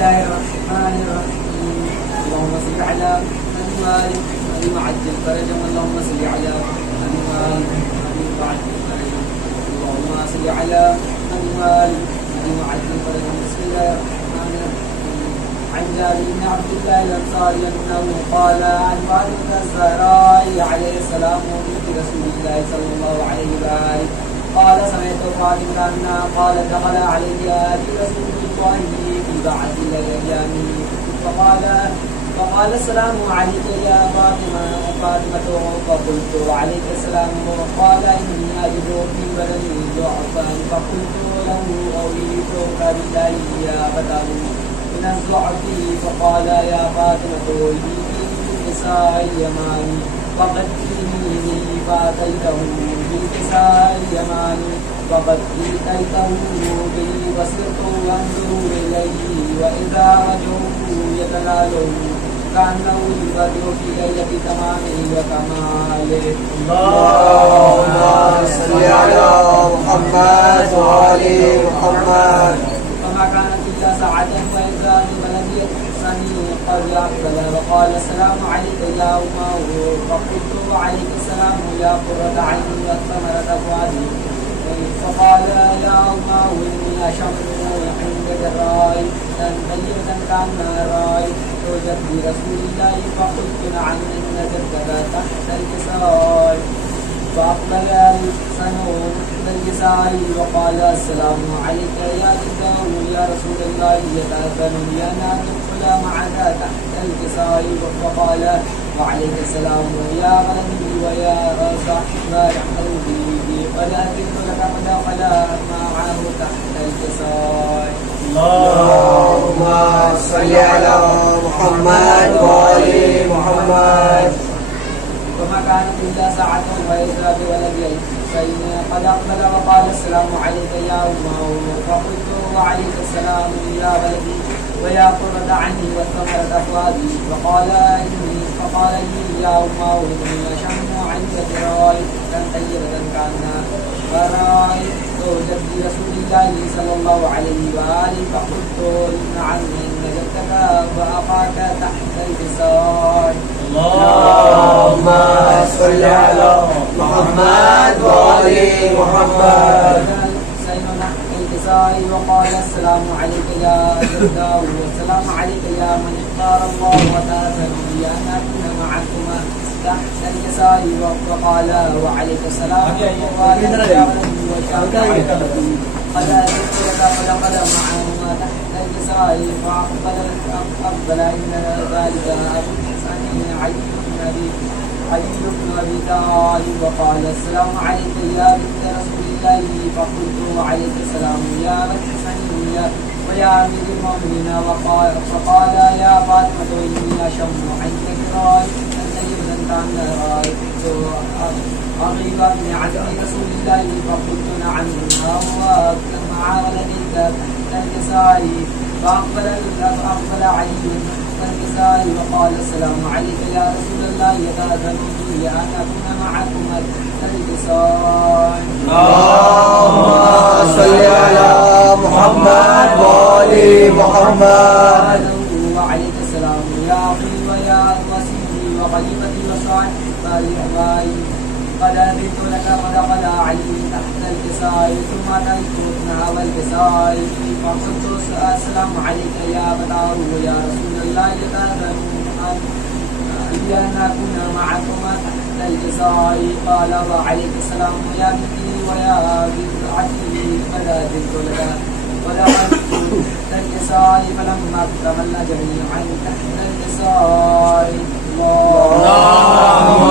الله الرحمن الرحيم. اللهم صل على محمد وعلى عجل فرجا. اللهم صل على محمد وعلى عجل فرجا. اللهم صل على محمد وعلى عجل فرجا. بسم الله الرحمن الرحيم. عن جابر بن عبد الله الانصاري انه قال عن فاطمه الزهراء عليه السلام بنت رسول الله صلى الله عليه واله قال سمعت فاطمه انها قالت دخل علي رسول الله في بعض الايام فقال السلام عليك يا فاطمه فقلت وعليك السلام. وقال اني اجد في بدني ضعفا فقلت له اويتك بالله يا فتاه من الضعف. فقال يا فاطمه اهديني بالكساء اليماني فقدميني فاتيته بالكساء اليماني فقدمته به وصرت انظر اليه واذا وجهه يتلاله كانه البدر في ليله تمامه وكماله. اللهم صل على محمد وآل محمد. فما كانت الا ساعه واذا بولد يحسني قد اقبل وقال السلام عليك يا امه. فقلت وعليك السلام يا قرة عيني وثمرة فؤادي. فقال يا امه اني اشم عندك الراي طيبة كانها راي توجد برسول الله. فقلت نعم ان جدك تحت الكساء. فأقبل الحسن تحت الكساء وقال السلام عليك يا جده يا رسول الله يتأذن لي أن أدخل معك تحت الكساء. فقال وعليك السلام يا ولدي ويا صاحب حوضي قد أذنت لك فدخل معه تحت الكساء. اللهم صل على محمد وآل محمد. وما كانت الا ساعه واذا بولد الحسين قد اقبل وقال السلام عليك يا امه. فقلت وعليك السلام يا ولدي ويا قرة عيني وثمرة فؤادي. فقال لي يا امه اني اشم عندك راية طيبة كانها وراي توجد برسول الله صلى الله عليه واله. فقلت نعم ان جدك واخاك تحت الكساء. اللهم صل على محمد وآل محمد. حسين نحت الكساء وقال السلام عليك يا جده والسلام عليك يا من اختار الله وتأذن لي أن أكون معكما تحت الكساء. وقال وعليك السلام. وقال يا ولدي وشاهد قد أذنت لك فدخل معهما تحت الكساء. فأقبل إن ذلك أبو الحسن علي بن ابي طالب وقال السلام عليك يا بنت رسول الله. فقلت وعليك السلام يا الحسن ويا امير المؤمنين. فقال يا فاطمه اني اشم عندك راية طيبة كانها راية أغيب بن عم رسول الله. فقلت نعم هو مع ولديك تحت الكساء. فأقبل علي الكساء وقال السلام عليك يا رسول الله يتأذن لي أن أكون معكم الكساء. اللهم صل على محمد وآل محمد. وعليك السلام يا أخي ويا وسيدي وخليفتي وصاحبي قد أذنت لك فدخل علي تحت الكساء. ثم أتيت ابنها والكساء. فقلت السلام عليك يا فتاه يا رسول الله يتأذن لي أن أكون معكما تحت الكساء. قال وعليك السلام يا بنتي ويا بضعتي قد أذنت لك ودخلت تحت الكساء. فلما اكتملنا جميعا تحت الكساء. اللهم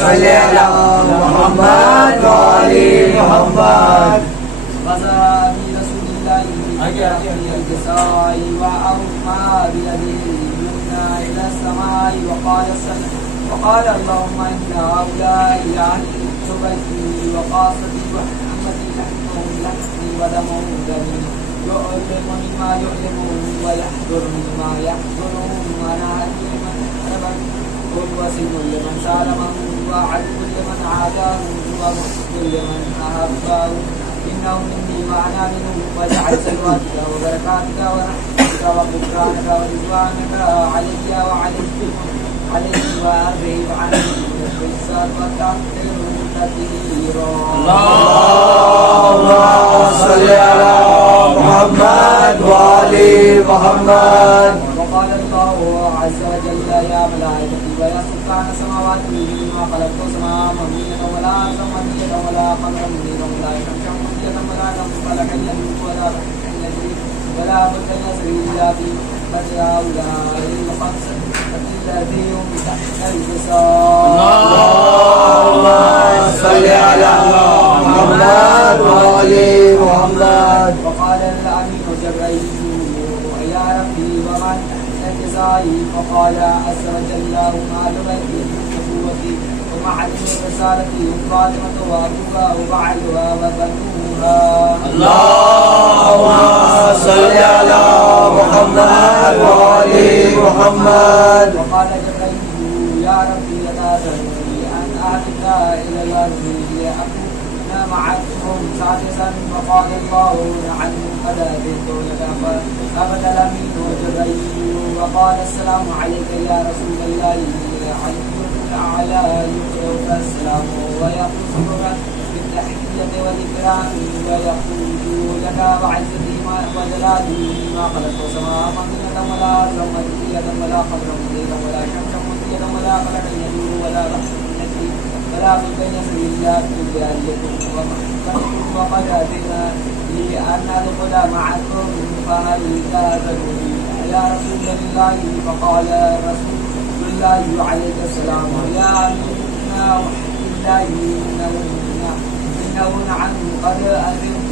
صل على محمد وآل محمد. فزار برسول الله في الكساء وأرفع بيده اليمنى إلى السماء وقال اللهم إن هؤلاء أهل بيتي وخاصتي وحمتي لحمهم لحمي ودمهم دمي يؤلم مما يؤلمهم ويحضر مما يحضرهم. وأنا أدري من أحببت كل وسيم لمن سالمهم وعدو لمن عاداهم ومحب لمن أحبه. إنه مني وأنا منه. واجعل سلواتك وبركاتك ورحمتك وغفرانك ورضوانك علي وعليكم وأذهب عنكم الرجس وكفر تكبيرا. اللهم صل على محمد وآل محمد. وقال الله عز وجل يا ملائكتي ويا سكان السماوات إنما خلقت السماء مبنية ولا أرضا مبنية ولا قمرا منيرا ولا شمسا مبنية ولا نفسا حيا ولا ولا بد يسري إلا في قدر هؤلاء الخمسة التي هم تحت الجسار. اللهم صل على محمد وآل محمد. وقال الأمين جبريل يا ربي ومن تحت الجزاء فقال عز وجل هم أهل بيتي النبوة ومعلم الرسالة هم فاطمة وأبوها وبعلها وبنوها. اللهم صل على محمد وآل محمد. وقال جبريل يا ربي لا تهدي أن أهلك إلى الأرض لأكون معكم سادسا. فقال الله نعم قد أذنت لك فبدل منه جبريل وقال السلام عليك يا رسول الله على يقرأك السلام ويقصدك بالتحية والإكرام ويقول لك وعزتي وجلالي ما خلقت سماء مبنية ولا أرضا مبنية ولا قمرا منيرا ولا شمسا مبنية ولا قمرا يدور ولا بحر يجري ولا بد يسري إلا بجاريكم وقد أذن لي أن أدخل معكم فهل تأذنوني يا رسول الله. فقال رسول الله عليه السلام يا أميرنا وحي الله إنه نعم قد أذنت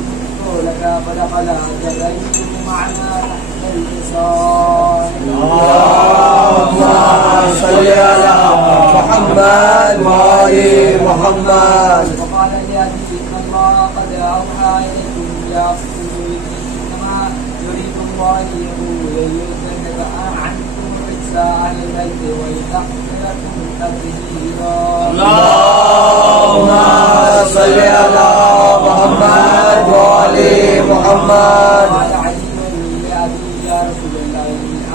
لك. فدخل جبريل معنا تحت الحصار. اللهم صل على محمد وآل محمد. وقال لأبي إن الله قد أوحى إليكم يا رسول إنما يريد الله ليذهب عنكم الرجس أهل البيت ويطهركم تطهيرا. اللهم صل على محمد وآل محمد. قال علي لأبي يا رسول الله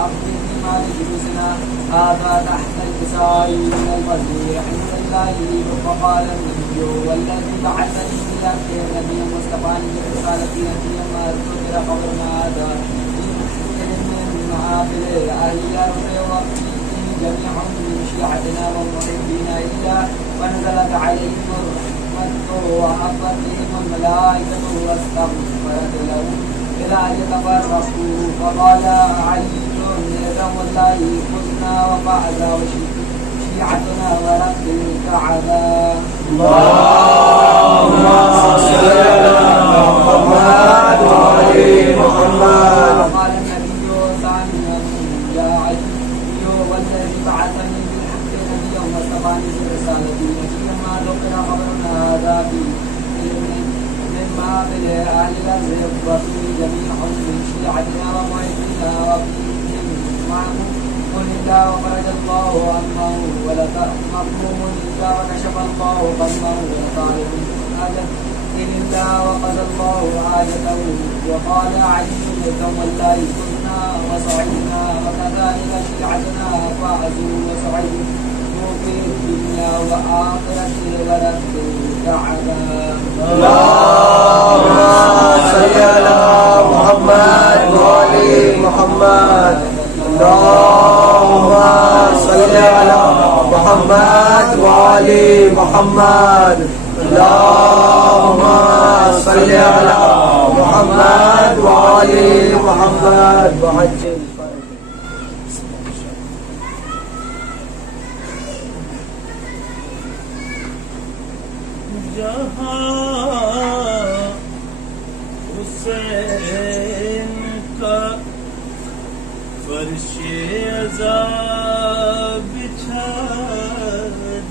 أخبرني ما لجلوسنا هذا تحت الكساء من الفضل عند الله. فقال النبي والذي بعثني بأمر النبي مصطفى برسالتي نبيا ما ذكر قبرنا هذا من معابد أهل الأرض وفيه جميع من شيعتنا ومحبين إلا ونزلت عليهم الرحمة وحفتهم الملائكة واستغفرت لهم إلى أن يتفرقوا. فقال علي يدعو الله خذنا وقعد وشيعتنا ورب الكعبة. اللهم صل على محمد وآل محمد. وقال النبي ثانيا يا علي والذي بعثني بالحق نبيا واصطفاني برسالتي نبيا ما ذكر خبرنا هذا في من معابد أهل الأرض وفيه جميع من شيعتنا ومعيدنا وفيهم معهم قل الله وفرج الله عنه ولك مظلوم إلا وكشف الله ظلمه وطالب آدم إن الله وقضى الله حاجته. وقال علي والله كنا وصعدنا وكذلك شيعتنا فازوا وسعدوا في الدنيا وآخرة ولد الكعبة. اللهم صل على محمد وآل محمد. اللهم صل على محمد وآل محمد. اللهم صل على محمد وآل محمد. وعجل حسین کا فرش عذاب بچھا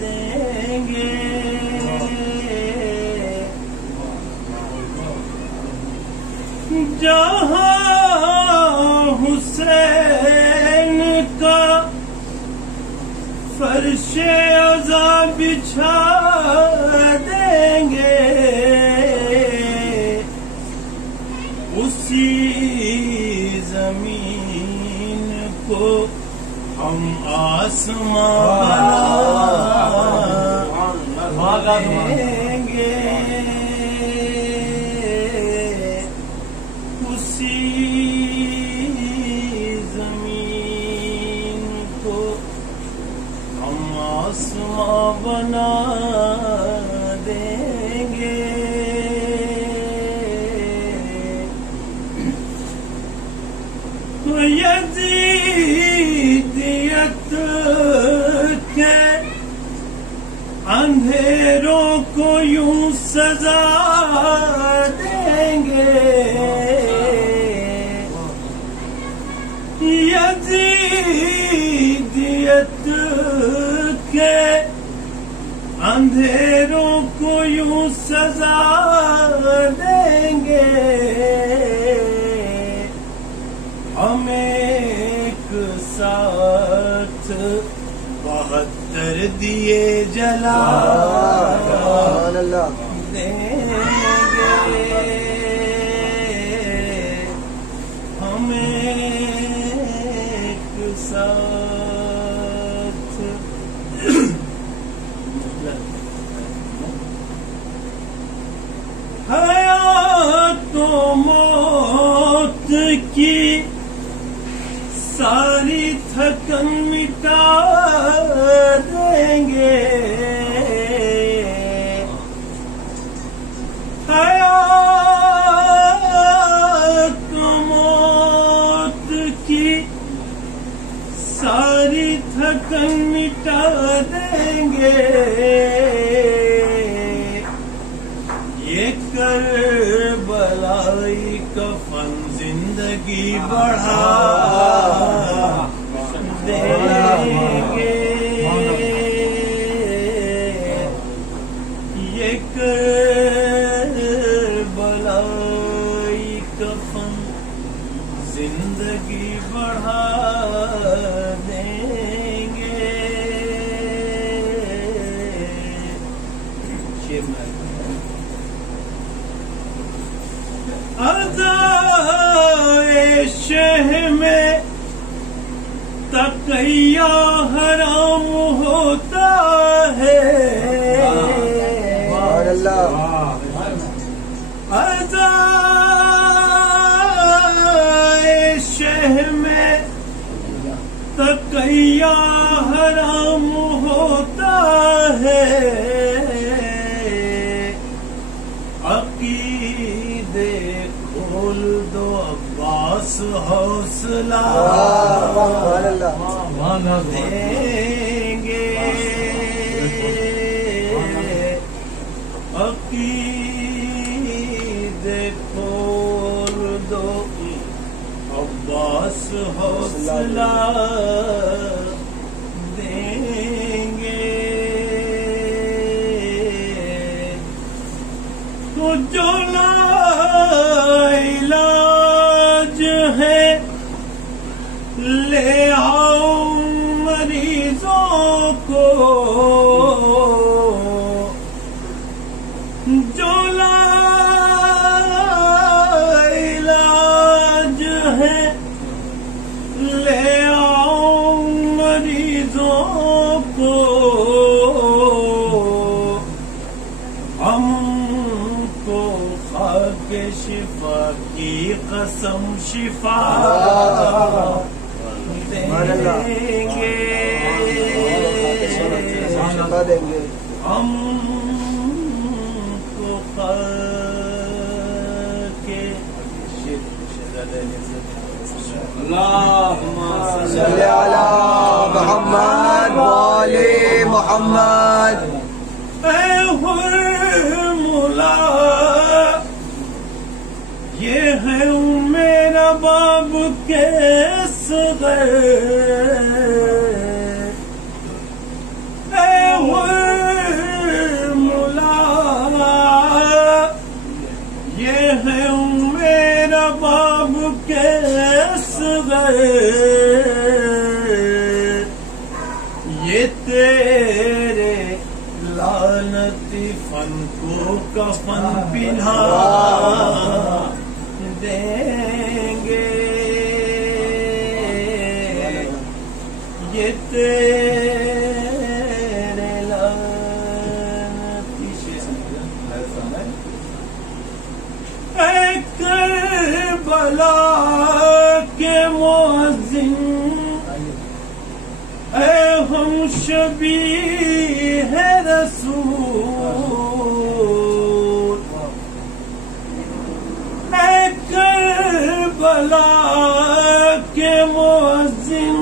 دیں گے جہاں حسین کا فرش عذاب بچھا دیں گے اسی زمین کو ہم آسمان بنا دیں گے، اسی زمین کو ہم آسمان بنا دیں گے۔ تو یزیدیت کے اندھیروں کو یوں سزا دیں گے، یزیدیت کے اندھیروں کو یوں سزا دیں گے، ہم ایک ساتھ 72 دیے جلا دیں گے، ہم ایک ساتھ حیات و موت کی ساری تھکن مٹا دیں گے، حیات و موت کی ساری تھکن مٹا دیں گے، یہ کربلائی کفن زندگی بڑھا دیں گے، یہ کربلائی کفن زندگی بڑھا دیں گے۔ ادائے شہ میں تقیہ حرام ہوتا ہے، ادائے شہ میں تقیہ حرام ہوتا ہے، عقیدے کھول دو عباس حوصلہ دیں گے، عقیدے کھول دو عباس حوصلہ دیں گے، تو جو لا علاج ہے لے آؤ مریضوں کو، جو لا علاج ہے لے آؤ مریضوں کو، ہم کو خاک شفا کی قسم شفا دیں گے، ہم کو خاک اللہم صلی علی محمد وآلِ محمد۔ اے مولا یہ ہے میرا باب کے صغر، اے مولا یہ ہے میرا باب کے صغر، یہ تیرے لعنتی فن کو کفن پہنا دیں گے، یہ تیرے لعنتی اے کربلا کے مؤذن اے ہم شبیہ رسول اے کربلا کے مؤذن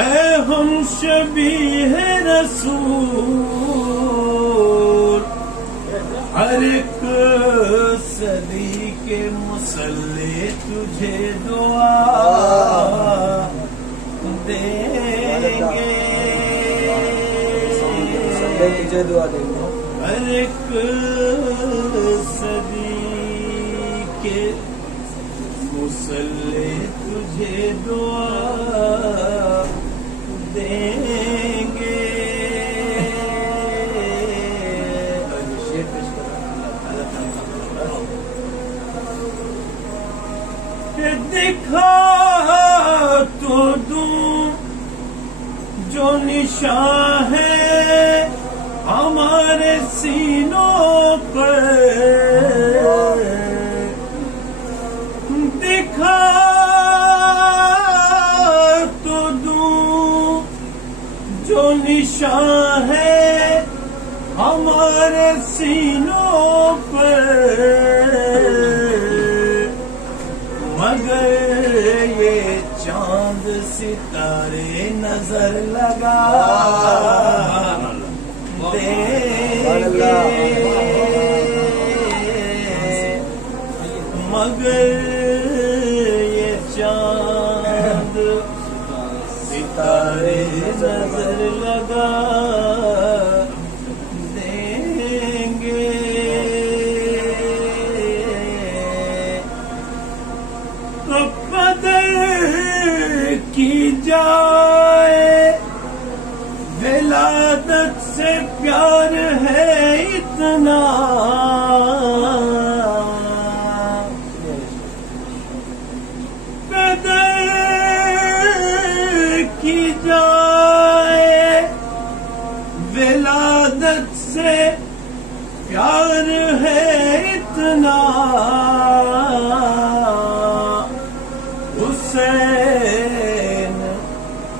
اے ہم شبیہ رسول ہر ایک صدی کے مصلی تجھے دعا دیں گے تجھے دعا دیں گے ہر ایک صدی کے مصلی تجھے دعا دیں گے دکھا تو دوں جو نشان ہے ہمارے سینوں پر دکھا تو دوں جو نشان ہے ہمارے سینوں پر مگر یہ چاند ستارے نظر لگا دیں گے مگر یہ چاند ستارے نظر لگا دیں گے تو قدر کی جائے ولادت سے پیار ہے اتنا قدر کی جائے ولادت سے پیار ہے اتنا حسین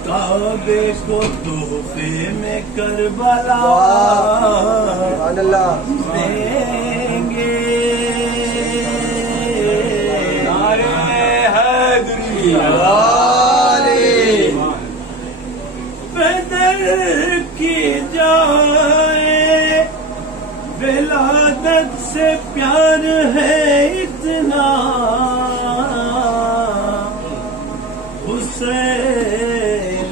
کعبے کو تحفے میں کربلا دیں گے بدر کی جائے ولادت سے پیار ہے اتنا حسین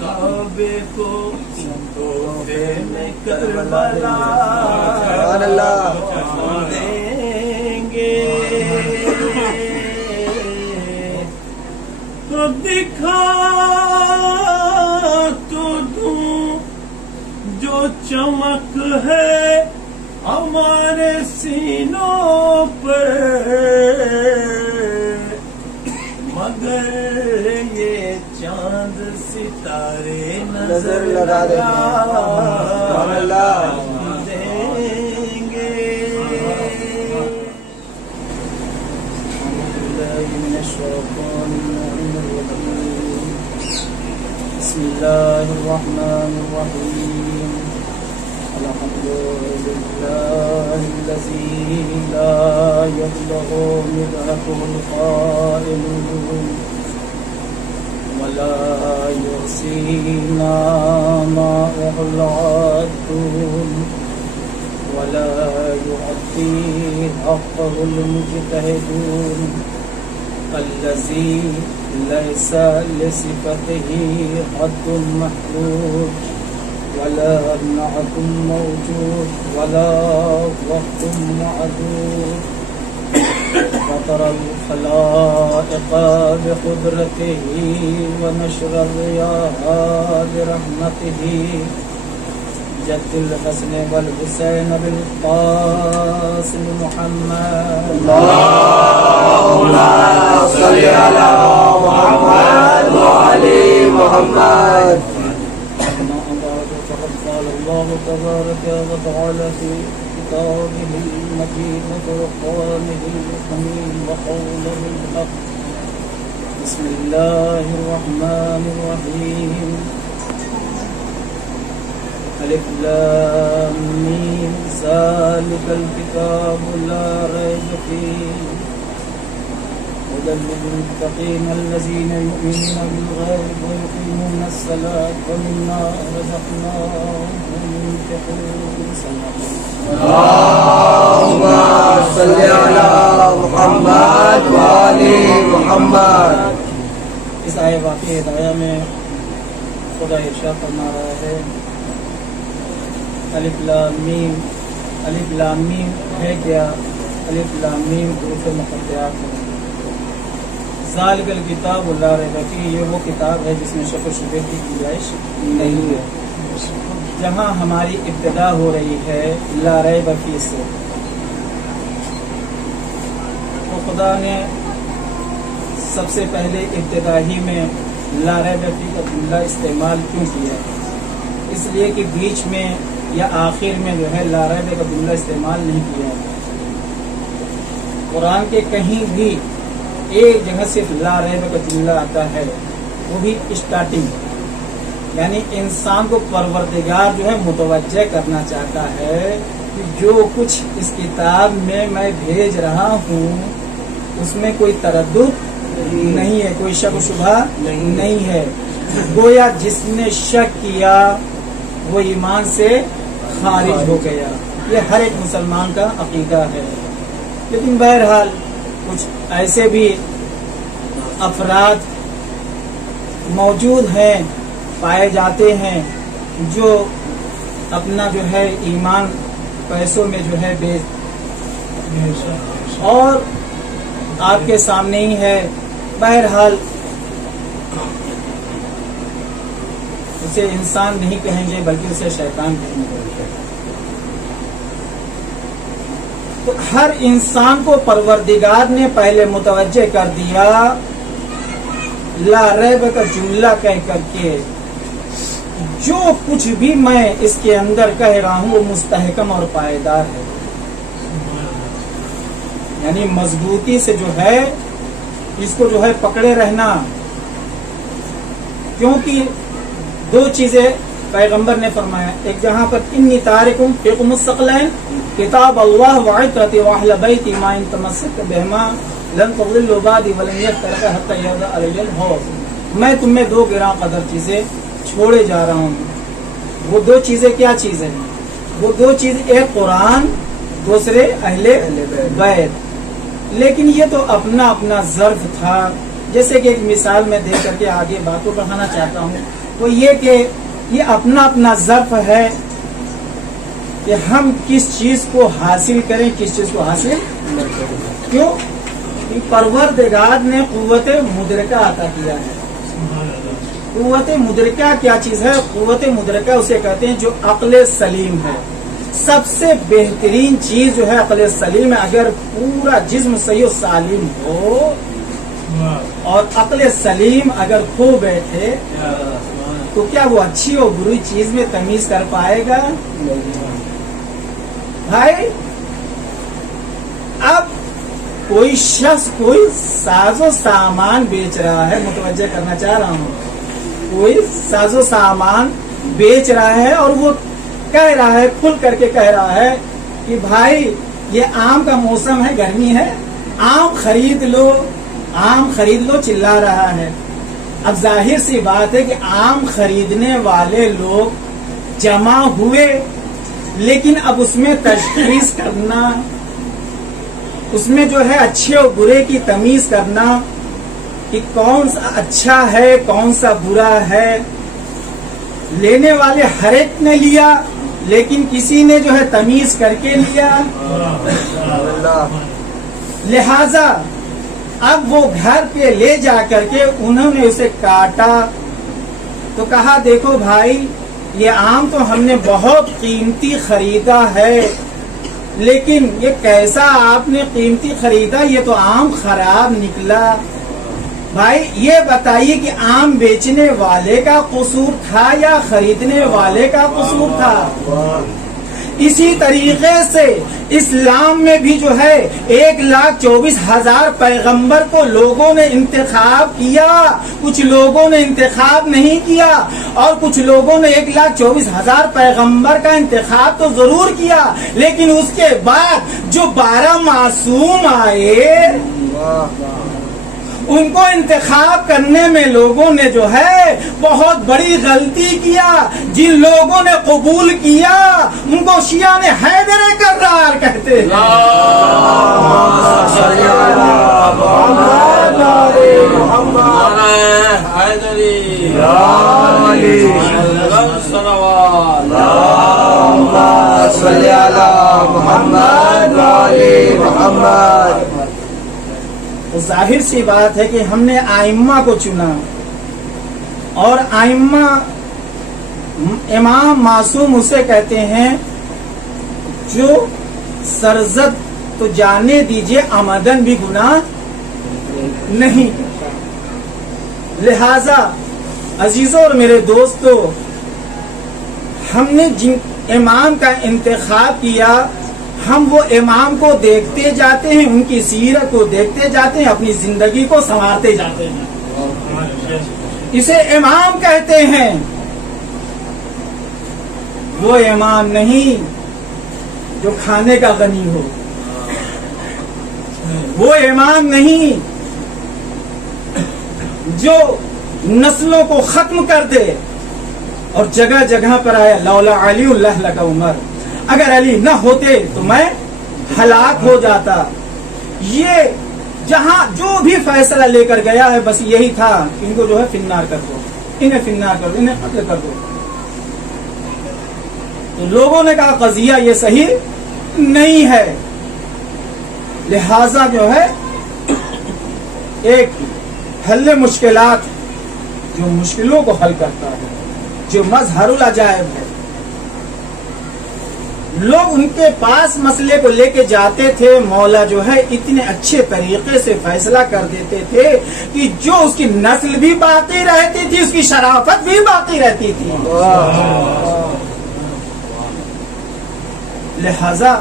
کعبے کو تحفے میں کربلا دیں گے تو دکھا تو دوں جو چمک ہے ہمارے سینوں پر مگر یہ چاند ستارے نظر لگا دیں گے بسم اللہ الرحمن الرحیم الحمد لله الذي لا يبلغ مدحه القائلون ولا يحصينا ماءه العادون ولا يعطي حقه المجتهدون الذي ليس لصفته حد محدود ولا نعت موجود ولا وقت معدود فطر الخلائق بقدرته ونشر الرياح برحمته جد الحسن والحسين بالقاسم محمد اللهم صل على محمد وعلى محمد محمد. فقد قال الله تبارك وتعالى في كتابه المجيد وفرقانه الحميد وقوله الحق. بسم الله الرحمن الرحيم. الف لام میم ذلك الكتاب لا ريب فيه هدى للمتقين الذين يؤمنون بالغيب ويقيمون الصلاة ومما رزقناهم ينفقون. اللهم صل على محمد وآل محمد. اس آئے واقعی ہدایہ میں خدا ارشاد فرما رہا ہے الف لام میم. الف لام میم ہے کیا؟ الف لام میم حروف مقطعات ہیں. ذالک الکتاب لا ریب فیہ، یہ وہ کتاب ہے جس میں شک و شبہ کی گنجائش نہیں ہے. جہاں ہماری ابتدا ہو رہی ہے لا ریب فیہ سے، تو خدا نے سب سے پہلے ابتدا ہی میں لا ریب فیہ کا جملہ استعمال کیوں کیا؟ اس لیے کہ بیچ میں یا آخر میں جو ہے لا ریب کا جملہ استعمال نہیں کیا. قرآن کے کہیں بھی ایک جگہ صرف لا ریب کا جملہ آتا ہے، وہ بھی اسٹارٹنگ، یعنی انسان کو پروردگار جو ہے متوجہ کرنا چاہتا ہے کہ جو کچھ اس کتاب میں بھیج رہا ہوں اس میں کوئی تردد نہیں ہے، کوئی شک و شبہ نہیں ہے. گویا جس نے شک کیا وہ ایمان سے خارج ہو گیا. یہ ہر ایک مسلمان کا عقیدہ ہے. لیکن بہرحال کچھ ایسے بھی افراد موجود ہیں، پائے جاتے ہیں، جو اپنا جو ہے ایمان پیسوں میں جو ہے بیچ، اور آپ کے سامنے ہی ہے. بہرحال اسے انسان نہیں کہیں گے بلکہ اسے شیطان کہیں گے. تو ہر انسان کو پروردگار نے پہلے متوجہ کر دیا لا ریب کا جملہ کہہ کر کے جو کچھ بھی میں اس کے اندر کہہ رہا ہوں وہ مستحکم اور پائیدار ہے. یعنی مضبوطی سے جو ہے اس کو جو ہے پکڑے رہنا، کیونکہ دو چیزیں پیغمبر نے فرمایا. ایک جہاں پر انی تارکم فیکم الثقلین کتاب اللہ وعطرت واہل بیت ما ان تمسک بہما لن تضلوا بعدی ولن یفترق حتی یرضى علی الحوض. میں تم میں دو گراں قدر چیزیں چھوڑے جا رہا ہوں. وہ دو چیزیں کیا چیزیں ہیں؟ وہ دو چیز، ایک قرآن، دوسرے اہل بیت. لیکن یہ تو اپنا اپنا ظرف تھا. جیسے کہ ایک مثال میں دے کر کے آگے بات کو بڑھانا چاہتا ہوں، وہ یہ کہ یہ اپنا اپنا ظرف ہے کہ ہم کس چیز کو حاصل کریں، کس چیز کو حاصل نہ کریں. کیوں؟ پروردگار نے قوت مدرکہ عطا کیا ہے. قوت مدرکہ کیا چیز ہے؟ قوت مدرکہ اسے کہتے ہیں جو عقل سلیم ہے. سب سے بہترین چیز جو ہے عقل سلیم ہے. اگر پورا جسم صحیح و سالم ہو اور عقل سلیم اگر کھو بیٹھے تو کیا وہ اچھی اور بری چیز میں تمیز کر پائے گا؟ بھائی اب کوئی شخص کوئی ساز و سامان بیچ رہا ہے، متوجہ کرنا چاہ رہا ہوں، کوئی ساز و سامان بیچ رہا ہے اور وہ کہہ رہا ہے، کھل کر کے کہہ رہا ہے کہ بھائی یہ آم کا موسم ہے، گرمی ہے، آم خرید لو، آم خرید لو، چلا رہا ہے. اب ظاہر سی بات ہے کہ آم خریدنے والے لوگ جمع ہوئے، لیکن اب اس میں تشخیص کرنا، اس میں جو ہے اچھے اور برے کی تمیز کرنا کہ کون سا اچھا ہے کون سا برا ہے. لینے والے ہر ایک نے لیا، لیکن کسی نے جو ہے تمیز کر کے لیا. لہذا اب وہ گھر پہ لے جا کر کے انہوں نے اسے کاٹا تو کہا دیکھو بھائی یہ آم تو ہم نے بہت قیمتی خریدا ہے، لیکن یہ کیسا آپ نے قیمتی خریدا، یہ تو آم خراب نکلا. بھائی یہ بتائیے کہ آم بیچنے والے کا قصور تھا یا خریدنے والے کا قصور تھا؟ اسی طریقے سے اسلام میں بھی جو ہے 1,24,000 پیغمبر کو لوگوں نے انتخاب کیا، کچھ لوگوں نے انتخاب نہیں کیا، اور کچھ لوگوں نے 1,24,000 پیغمبر کا انتخاب تو ضرور کیا، لیکن اس کے بعد جو 12 معصوم آئے ان کو انتخاب کرنے میں لوگوں نے جو ہے بہت بڑی غلطی کیا۔ جن لوگوں نے قبول کیا ان کو شیعہ نے حیدر کرار کہتے ہیں۔ تو ظاہر سی بات ہے کہ ہم نے آئمہ کو چنا، اور آئمہ امام معصوم اسے کہتے ہیں جو سرزد تو جانے دیجئے عمدن بھی گناہ نہیں کرتا۔ لہذا عزیزوں اور میرے دوستو، ہم نے جن امام کا انتخاب کیا، ہم وہ امام کو دیکھتے جاتے ہیں، ان کی سیرت کو دیکھتے جاتے ہیں، اپنی زندگی کو سنوارتے جاتے ہیں، اسے امام کہتے ہیں۔ وہ امام نہیں جو کھانے کا غنی ہو، وہ امام نہیں جو نسلوں کو ختم کر دے اور جگہ جگہ پر آیا لولا علی اللہ لک عمر، اگر علی نہ ہوتے تو میں ہلاک ہو جاتا۔ یہ جہاں جو بھی فیصلہ لے کر گیا ہے بس یہی تھا کہ ان کو جو ہے فنار کر دو، انہیں فنار کر دو، انہیں قتل کر دو۔ تو لوگوں نے کہا قضیہ یہ صحیح نہیں ہے، لہذا جو ہے ایک حل مشکلات جو مشکلوں کو حل کرتا ہے، جو مظہر العجائب ہے، لوگ ان کے پاس مسئلے کو لے کے جاتے تھے، مولا جو ہے اتنے اچھے طریقے سے فیصلہ کر دیتے تھے کہ جو اس کی نسل بھی باقی رہتی تھی، اس کی شرافت بھی باقی رہتی تھی۔ لہذا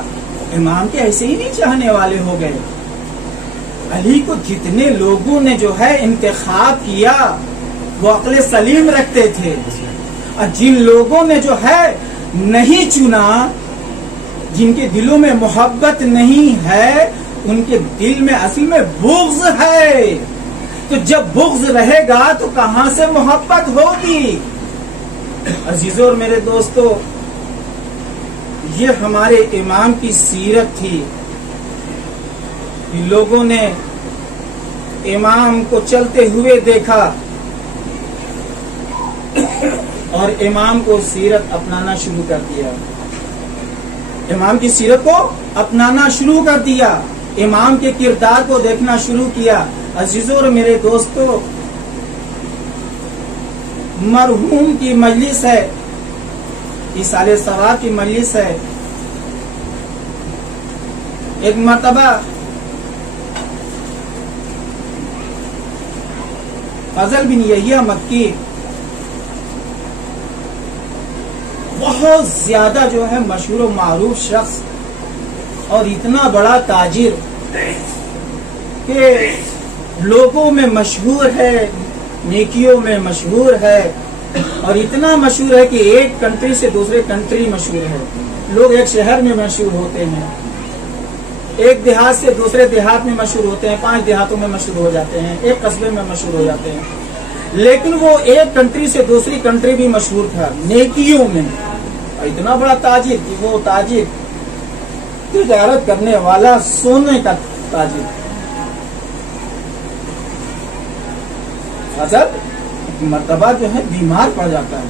امام کے ایسے ہی نہیں چاہنے والے ہو گئے۔ علی کو جتنے لوگوں نے جو ہے انتخاب کیا وہ عقل سلیم رکھتے تھے، اور جن لوگوں نے جو ہے نہیں چنا، جن کے دلوں میں محبت نہیں ہے، ان کے دل میں اصل میں بغض ہے۔ تو جب بغض رہے گا تو کہاں سے محبت ہوگی؟ عزیزوں اور میرے دوستو، یہ ہمارے امام کی سیرت تھی۔ لوگوں نے امام کو چلتے ہوئے دیکھا اور امام کو سیرت اپنانا شروع کر دیا، امام کی سیرت کو اپنانا شروع کر دیا، امام کے کردار کو دیکھنا شروع کیا۔ عزیزوں اور میرے دوستو، مرحوم کی مجلس ہے، ایصال ثواب کی مجلس ہے۔ ایک مرتبہ فضل بن یحییٰ مکی بہت زیادہ جو ہے مشہور و معروف شخص اور اتنا بڑا تاجر کہ لوگوں میں مشہور ہے، نیکیوں میں مشہور ہے، اور اتنا مشہور ہے کہ ایک کنٹری سے دوسرے کنٹری مشہور ہے۔ لوگ ایک شہر میں مشہور ہوتے ہیں، ایک دیہات سے دوسرے دیہات میں مشہور ہوتے ہیں، 5 دیہاتوں میں مشہور ہو جاتے ہیں، ایک قصبے میں مشہور ہو جاتے ہیں، لیکن وہ ایک کنٹری سے دوسری کنٹری بھی مشہور تھا نیکیوں میں۔ اور اتنا بڑا تاجر کہ وہ تاجر تجارت کرنے والا، سونے کا تاجر۔ حضرت مرتبہ جو ہے بیمار پڑ جاتا ہے۔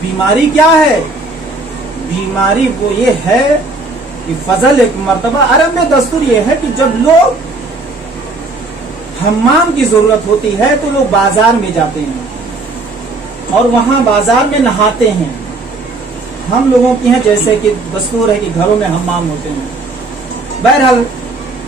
بیماری کیا ہے؟ بیماری وہ یہ ہے کہ فضل ایک مرتبہ، عرب میں دستور یہ ہے کہ جب لوگ حمام کی ضرورت ہوتی ہے تو لوگ بازار میں جاتے ہیں اور وہاں بازار میں نہاتے ہیں۔ ہم لوگوں کی ہیں جیسے کہ دستور ہے کہ گھروں میں حمام ہوتے ہیں۔ بہرحال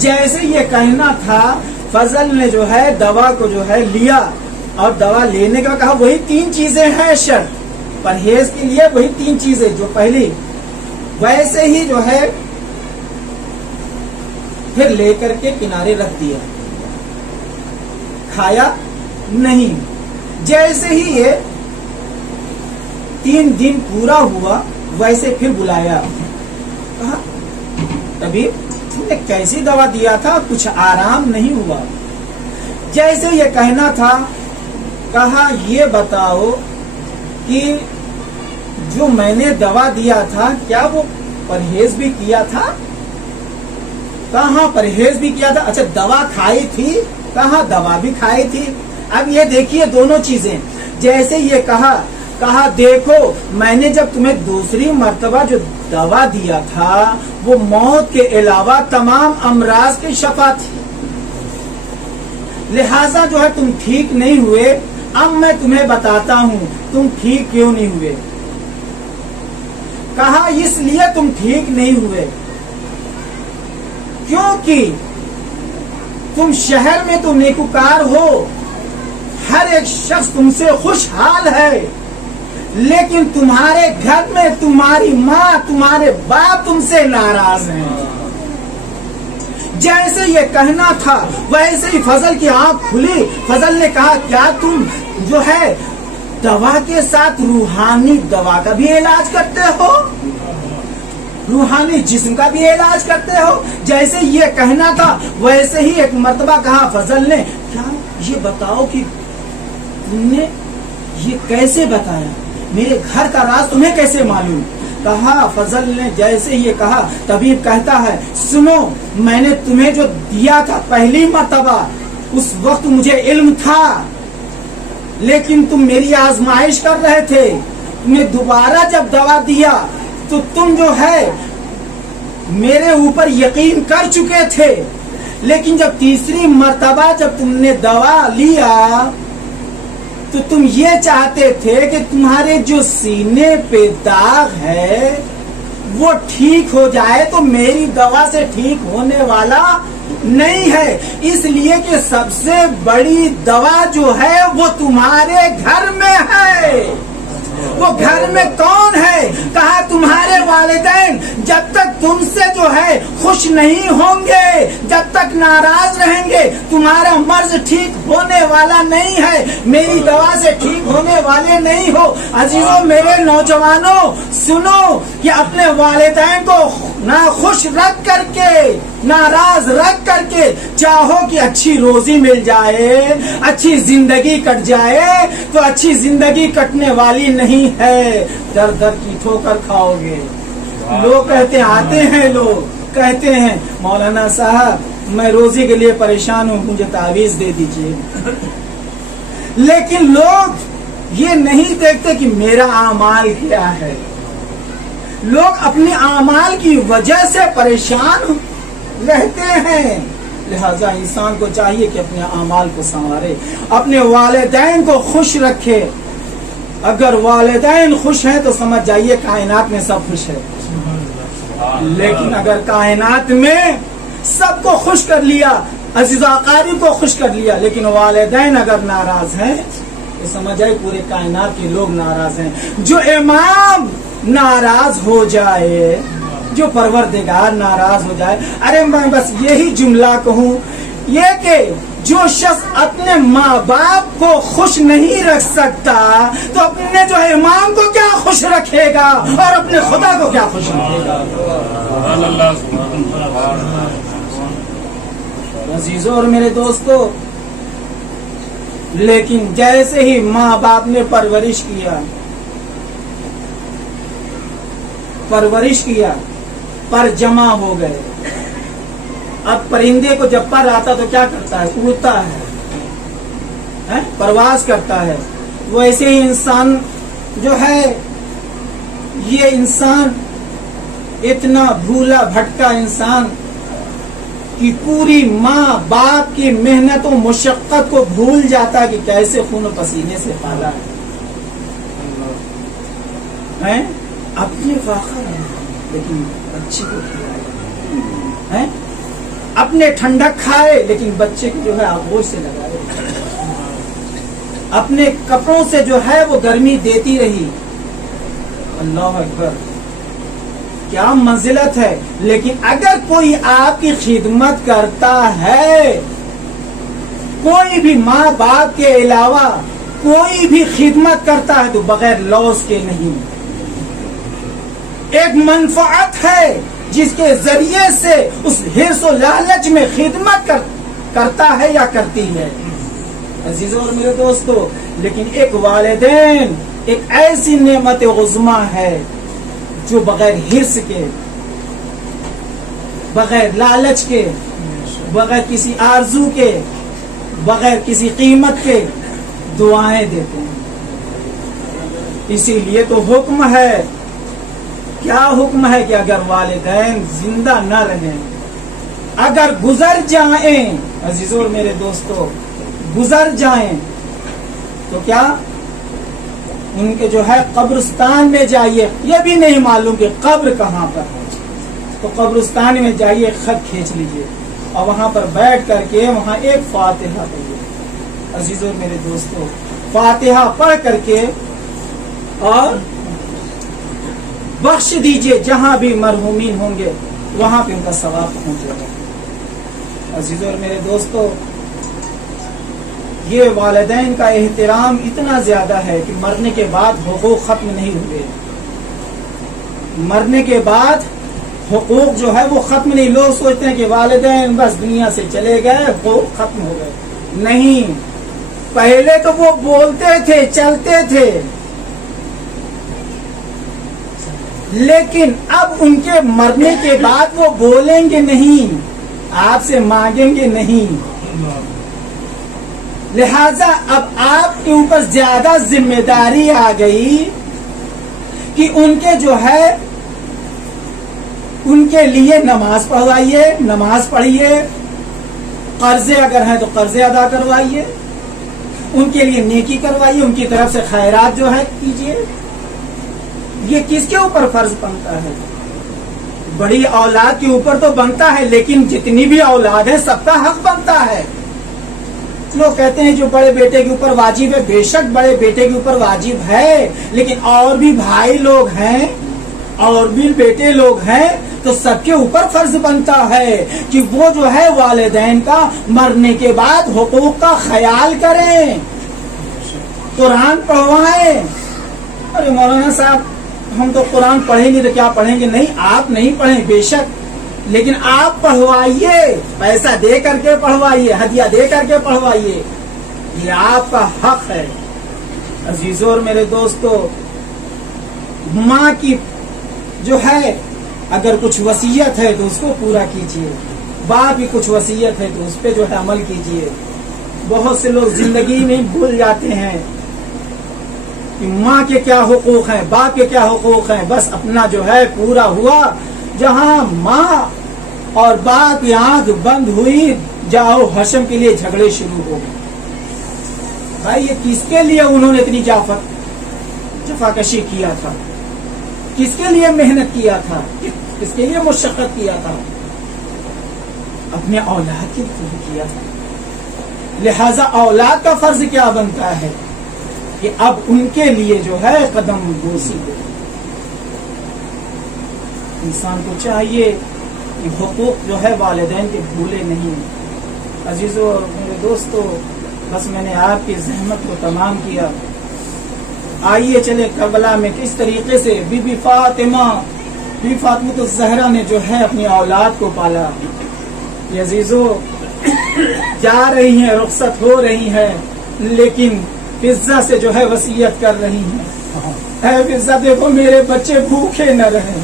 جیسے یہ کہنا تھا فضل نے جو ہے دوا کو جو ہے لیا اور دوا لینے کا کہا وہی 3 چیزیں ہیں شرط پرہیز کے لیے، وہی 3 چیزیں جو پہلی، ویسے ہی جو ہے پھر لے کر کے کنارے رکھ دیا، کھایا نہیں۔ جیسے ہی یہ 3 دن پورا ہوا ویسے پھر بلایا، کہا ابھی تم نے کیسی دوا دیا تھا، کچھ آرام نہیں ہوا۔ جیسے یہ کہنا تھا کہا یہ بتاؤ کہ جو میں نے دوا دیا تھا کیا وہ پرہیز بھی کیا تھا؟ کہاں پرہیز بھی کیا تھا۔ اچھا دوا کھائی تھی؟ کہاں دوا بھی کھائی تھی۔ اب یہ دیکھیے دونوں چیزیں، جیسے یہ کہا دیکھو میں نے جب تمہیں دوسری مرتبہ جو دوا دیا تھا وہ موت کے علاوہ تمام امراض کی شفا تھی، لہذا جو ہے تم ٹھیک نہیں ہوئے۔ اب میں تمہیں بتاتا ہوں تم ٹھیک کیوں نہیں ہوئے۔ کہا اس لیے تم ٹھیک نہیں ہوئے کیونکہ تم شہر میں تو نیکوکار ہو، ہر ایک شخص تم سے خوشحال ہے، لیکن تمہارے گھر میں تمہاری ماں تمہارے باپ تم سے ناراض ہیں۔ جیسے یہ کہنا تھا ویسے ہی فضل کی آنکھ کھلی۔ فضل نے کہا کیا تم جو ہے دوا کے ساتھ روحانی دوا کا بھی علاج کرتے ہو، روحانی جسم کا بھی علاج کرتے ہو؟ جیسے یہ کہنا تھا ویسے ہی ایک مرتبہ کہا فضل نے کیا یہ بتاؤ کہ تم نے یہ کیسے بتایا، میرے گھر کا راز تمہیں کیسے معلوم؟ کہا فضل نے جیسے یہ کہا طبیب کہتا ہے سنو میں نے تمہیں جو دیا تھا پہلی مرتبہ اس وقت مجھے علم تھا، لیکن تم میری آزمائش کر رہے تھے، تمہیں دوبارہ جب دوا دیا تو تم جو ہے میرے اوپر یقین کر چکے تھے، لیکن جب تیسری مرتبہ جب تم نے دوا لیا تو تم یہ چاہتے تھے کہ تمہارے جو سینے پہ داغ ہے وہ ٹھیک ہو جائے، تو میری دوا سے ٹھیک ہونے والا نہیں ہے، اس لیے کہ سب سے بڑی دوا جو ہے وہ تمہارے گھر میں ہے۔ وہ گھر میں کون ہے؟ کہا تمہارے والدین جب تک تم سے جو ہے خوش نہیں ہوں گے، جب تک ناراض رہیں گے تمہارا مرض ٹھیک ہونے والا نہیں ہے، میری دوا سے ٹھیک ہونے والے نہیں ہو۔ عزیزوں میرے نوجوانوں سنو کہ اپنے والدین کو ناخوش رکھ کر کے، ناراض رکھ کر کے چاہو کہ اچھی روزی مل جائے، اچھی زندگی کٹ جائے، تو اچھی زندگی کٹنے والی نہیں ہے، در در کی ٹھوکر کھاؤ گے۔ لوگ کہتے ہیں آتے ہیں لوگ کہتے ہیں مولانا صاحب میں روزی کے لیے پریشان ہوں مجھے تعویذ دے دیجیے، لیکن لوگ یہ نہیں دیکھتے کہ میرا اعمال کیا ہے۔ لوگ اپنے اعمال کی وجہ سے پریشان رہتے ہیں، لہذا انسان کو چاہیے کہ اپنے اعمال کو سنوارے، اپنے والدین کو خوش رکھے۔ اگر والدین خوش ہیں تو سمجھ جائیے کائنات میں سب خوش ہے، لیکن اگر کائنات میں سب کو خوش کر لیا، عزیز اقارب کو خوش کر لیا، لیکن والدین اگر ناراض ہیں تو سمجھ جائے پورے کائنات کے لوگ ناراض ہیں۔ جو امام ناراض ہو جائے، جو پروردگار ناراض ہو جائے، ارے میں بس یہی جملہ کہوں یہ کہ جو شخص اپنے ماں باپ کو خوش نہیں رکھ سکتا تو اپنے جو ہے امام کو کیا خوش رکھے گا اور اپنے خدا کو کیا خوش رکھے گا۔ عزیزوں اور میرے دوستو، لیکن جیسے ہی ماں باپ نے پرورش کیا پر جمع ہو گئے۔ اب پرندے کو جب پر آتا تو کیا کرتا ہے؟ اڑتا ہے، پرواز کرتا ہے۔ ویسے ہی انسان جو ہے، یہ انسان اتنا بھولا بھٹکا انسان کہ پوری ماں باپ کی محنت و مشقت کو بھول جاتا ہے کہ کیسے خون و پسینے سے پالا ہے۔ اپنے فاخر ہے لیکن بچی کو کھلایا ہے، اپنے ٹھنڈک کھائے لیکن بچے کی جو ہے آغوش سے لگائے، اپنے کپڑوں سے جو ہے وہ گرمی دیتی رہی. اللہ اکبر، کیا منزلت ہے. لیکن اگر کوئی آپ کی خدمت کرتا ہے، کوئی بھی ماں باپ کے علاوہ کوئی بھی خدمت کرتا ہے تو بغیر لوز کے نہیں، ایک منفعت ہے جس کے ذریعے سے اس حرص و لالچ میں خدمت کرتا ہے یا کرتی ہے. عزیزوں اور میرے دوستو، لیکن ایک والدین ایک ایسی نعمت عظمیٰ ہے جو بغیر حرص کے، بغیر لالچ کے، بغیر کسی آرزو کے، بغیر کسی قیمت کے دعائیں دیتے ہیں. اسی لیے تو حکم ہے، کیا حکم ہے کہ اگر والدین زندہ نہ رہیں، اگر گزر جائیں، عزیزوں اور میرے دوستو گزر جائیں، تو کیا ان کے جو ہے قبرستان میں جائیے. یہ بھی نہیں معلوم کہ قبر کہاں پر ہے، تو قبرستان میں جائیے، خط کھینچ لیجئے اور وہاں پر بیٹھ کر کے وہاں ایک فاتحہ پڑھیے. عزیزوں میرے دوستو، فاتحہ پڑھ کر کے اور بخش دیجئے، جہاں بھی مرحومین ہوں گے وہاں پہ ان کا ثواب پہنچے گا. عزیزوں میرے دوستو، یہ والدین کا احترام اتنا زیادہ ہے کہ مرنے کے بعد حقوق ختم نہیں ہوئے. مرنے کے بعد حقوق جو ہے وہ ختم نہیں. لوگ سوچتے ہیں کہ والدین بس دنیا سے چلے گئے، حقوق ختم ہو گئے. نہیں، پہلے تو وہ بولتے تھے، چلتے تھے، لیکن اب ان کے مرنے کے بعد وہ بولیں گے نہیں، آپ سے مانگیں گے نہیں. لہذا اب آپ کے اوپر زیادہ ذمہ داری آ گئی کہ ان کے جو ہے ان کے لیے نماز پڑھوائیے، نماز پڑھیے، قرضے اگر ہیں تو قرضے ادا کروائیے، ان کے لیے نیکی کروائیے، ان کی طرف سے خیرات جو ہے کیجیے. یہ کس کے اوپر فرض بنتا ہے؟ بڑی اولاد کے اوپر تو بنتا ہے، لیکن جتنی بھی اولاد ہے سب کا حق بنتا ہے. لوگ کہتے ہیں جو بڑے بیٹے کے اوپر واجب ہے، بے شک بڑے بیٹے کے اوپر واجب ہے، لیکن اور بھی بھائی لوگ ہیں، اور بھی بیٹے لوگ ہیں، تو سب کے اوپر فرض بنتا ہے کہ وہ جو ہے والدین کا مرنے کے بعد حقوق کا خیال کریں، قرآن پڑھوائیں. ارے مولانا صاحب ہم تو قرآن پڑھیں گے تو کیا پڑھیں گے؟ نہیں، آپ نہیں پڑھیں بے شک، لیکن آپ پڑھوائیے، پیسہ دے کر کے پڑھوائیے، ہدیہ دے کر کے پڑھوائیے، یہ آپ کا حق ہے. عزیزوں اور میرے دوستو، ماں کی جو ہے اگر کچھ وصیت ہے تو اس کو پورا کیجیے، باپ کی کچھ وصیت ہے تو اس پہ جو ہے عمل کیجیے. بہت سے لوگ زندگی میں بھول جاتے ہیں کہ ماں کے کیا حقوق ہیں، باپ کے کیا حقوق ہیں. بس اپنا جو ہے پورا ہوا، جہاں ماں اور باپ کی آنکھ بند ہوئی، جاؤ حشم کے لیے جھگڑے شروع ہو گئے. بھائی یہ کس کے لیے انہوں نے اتنی جفاکشی کیا تھا؟ کس کے لیے محنت کیا تھا؟ کس کے لیے مشقت کیا تھا؟ اپنے اولاد کے لیے کیا تھا. لہذا اولاد کا فرض کیا بنتا ہے کہ اب ان کے لیے جو ہے قدم بوسی دے. انسان کو چاہیے کہ حقوق جو ہے والدین کے بھولے نہیں. عزیزوں اور میرے دوستو، بس میں نے آپ کی زحمت کو تمام کیا. آئیے چلے کربلا میں کس طریقے سے بی بی فاطمہ الزہرا نے جو ہے اپنی اولاد کو پالا. یہ عزیزوں جا رہی ہیں، رخصت ہو رہی ہیں، لیکن فضہ سے جو ہے وصیت کر رہی ہیں، اے فضہ دیکھو میرے بچے بھوکے نہ رہیں،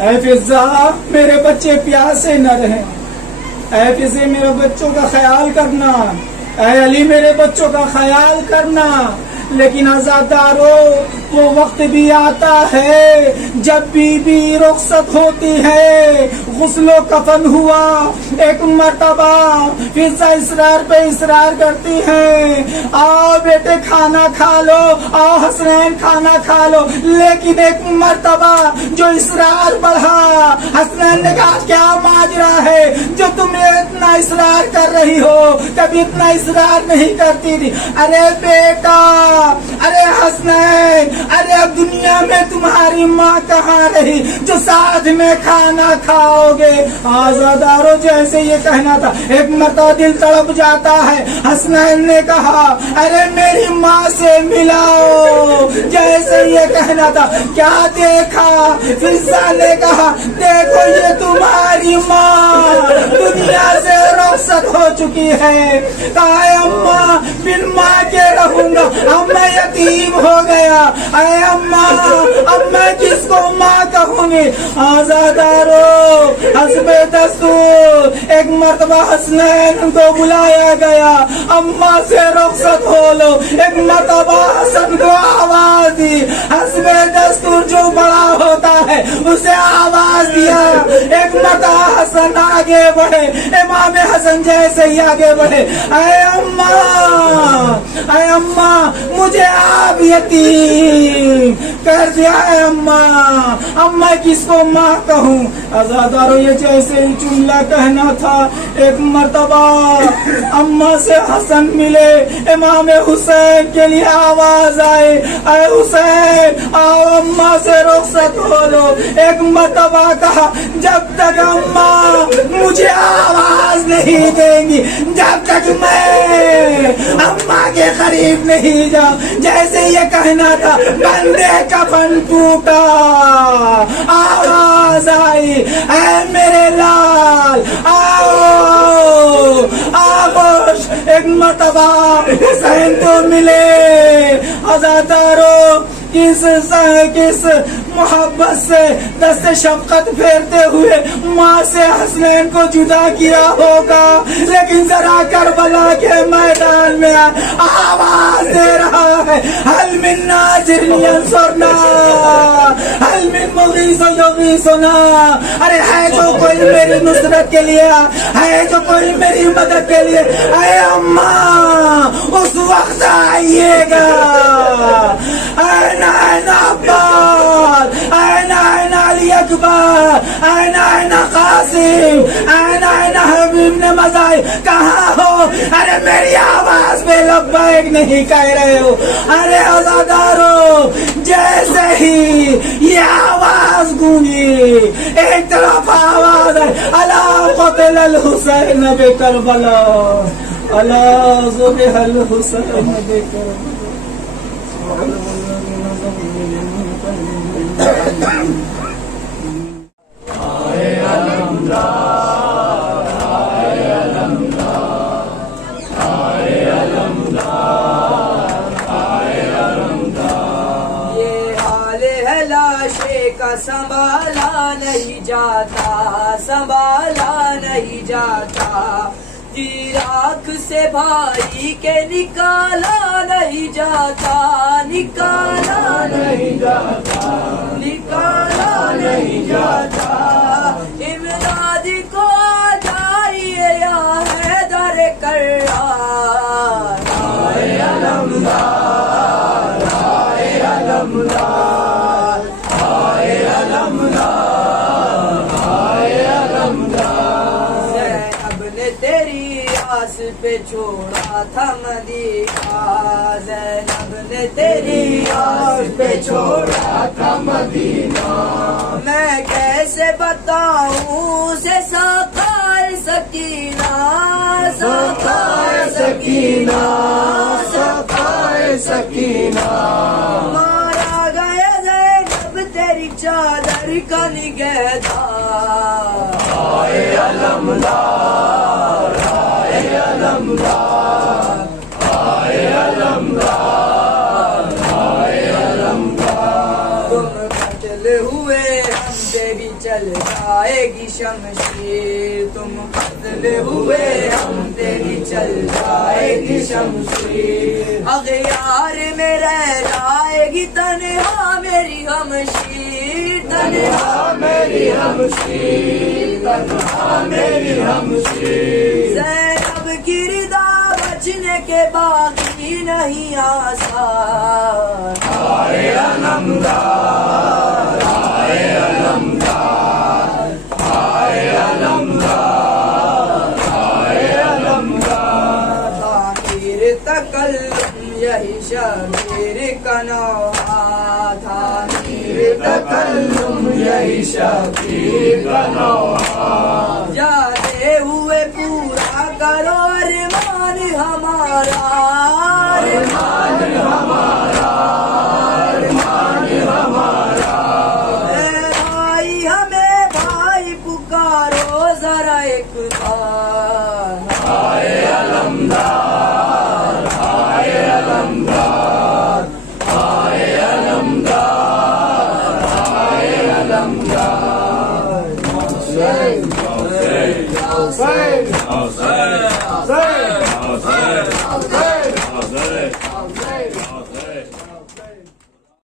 اے فضہ میرے بچے پیاسے نہ رہیں، اے فضہ میرے بچوں کا خیال کرنا، اے علی میرے بچوں کا خیال کرنا. لیکن عزادارو وہ وقت بھی آتا ہے جب بی رخصت ہوتی ہے، غسل و کفن ہوا ایک مرتبہ، فضا اصرار پہ اصرار کرتی ہے، آؤ بیٹے کھانا کھا لو، آؤ حسنین کھانا کھا لو، لیکن ایک مرتبہ جو اصرار بڑھا، حسنین نے کہا کیا ماجرا ہے جو تمہیں اتنا اصرار کر رہی ہو، کبھی اتنا اصرار نہیں کرتی تھی۔ ارے بیٹا، ارے حسنین، ارے اب دنیا میں تمہاری ماں کہاں رہی جو ساتھ میں کھانا کھاؤ گے؟ آزادارو جیسے یہ کہنا تھا، ایک مرتبہ دل تڑپ جاتا ہے۔ حسنین نے کہا ارے میری ماں سے ملاؤ، جیسے یہ کہنا تھا کیا دیکھا؟ فضا نے کہا دیکھو یہ تمہاری ماں دنیا سے رخصت ہو چکی ہے، کہا اماں بن ماں کے رہوں گا، اب میں یتیم ہو گیا، اے اماں اب میں کس کو ماں کہوں گی؟ آزادارو حسب دستور ایک مرتبہ حسنین کو بلایا گیا، اماں سے رخصت ہو لو، ایک مرتبہ حسن کو آواز دی، حسب دستور جو بڑا ہوتا ہے اسے آواز دیا، ایک مرتبہ حسن آگے بڑھے، امام حسن جیسے ہی آگے بڑھے، اے اماں، اے اماں مجھے آپ یتیم کر دیا ہے اماں، اب میں کس کو ماں کہوں؟ آزادارو یہ جیسے ہی جملہ کہنا تھا، ایک مرتبہ اماں سے حسن ملے، امام حسین کے لیے آواز آئے، اے حسین آؤ اماں سے رخصت ہو لو، ایک مرتبہ کہا جب تک اماں مجھے آواز نہیں دیں گی، جب تک میں اماں کے قریب نہیں جاؤں، جیسے یہ کہنا تھا بندے کفن ٹوٹا، آواز آئی اے میرے لال آؤ آغوش، ایک مرتبہ حسین کو ملے۔ آزادارو کس محبت سے دست شفقت پھیرتے ہوئے ماں سے حسنین کو جدا کیا ہوگا، لیکن ذرا کربلا کے میدان میں آواز دے رہا ہے حل من ناصر ینصرنا، حل من مغیث یغیثنا، ارے ہے جو کوئی میری نصرت کے لیے، ہے جو کوئی میری مدد کے لیے، اے اماں اس وقت آئیے گا، این عباس، این علی اکبر، این قاسم، این حبیب نے مزائی، کہاں ہو؟ ارے میری آواز پہ لبیک نہیں کہہ رہے ہو؟ ارے عزادارو جیسے ہی یہ آواز گونگی، ایک طرف آواز ہے الا قتل الحسین بکربلا، الا ذبح الحسین بکربلا۔ سنبھالا نہیں جاتا، سنبھالا نہیں جاتا، آنکھ سے بھائی کے نکالا نہیں جاتا، نکالا نہیں جاتا، نکالا نہیں جاتا، امداد کو آ جائیے یا حیدر کرار، رائے علمدار، رائے علمدار، پہ چھوڑا تھا مدینہ، زینب نے تیری آس پہ چھوڑا تھا مدینہ، میں کیسے بتاؤں سے ساقائے سکینہ، ساقائے سکینہ، ساقائے سکینہ، مارا گیا زینب تیری چادر کا نگہدار، آئے علمدار، علمدار، آئے علمدار، آئے علمدار، تم قتل ہوئے ہم پہ بھی چل جائے گی شمشیر، تم قتل ہوئے ہم پہ بھی چل جائے گی شمشیر، اغیار میں رہ جائے گی کی تنہا میری ہمشیر، تنہا میری ہمشیر، تنہا میری ہمشیر، زینب کی رضا بچنے کے باقی نہیں آسان، آئے علمدار، آئے علمدار، آئے علمدار، آئے علمدار، تعمیر تکلم یہی شبیر کا نوحہ، تعمیر تکلم یہی شبیر کا نوحہ، جاتے ہوئے پورا کرو ارمان ہمارا، ارمان ہمارا، ارمان ہمارا، اے بھائی ہمیں بھائی پکارو ذرا ایک بار، آئے علمدار، آئے علمدار، آئے علمدار، آئے علمدار، حسین، حسین، حسین، حسین، حسین،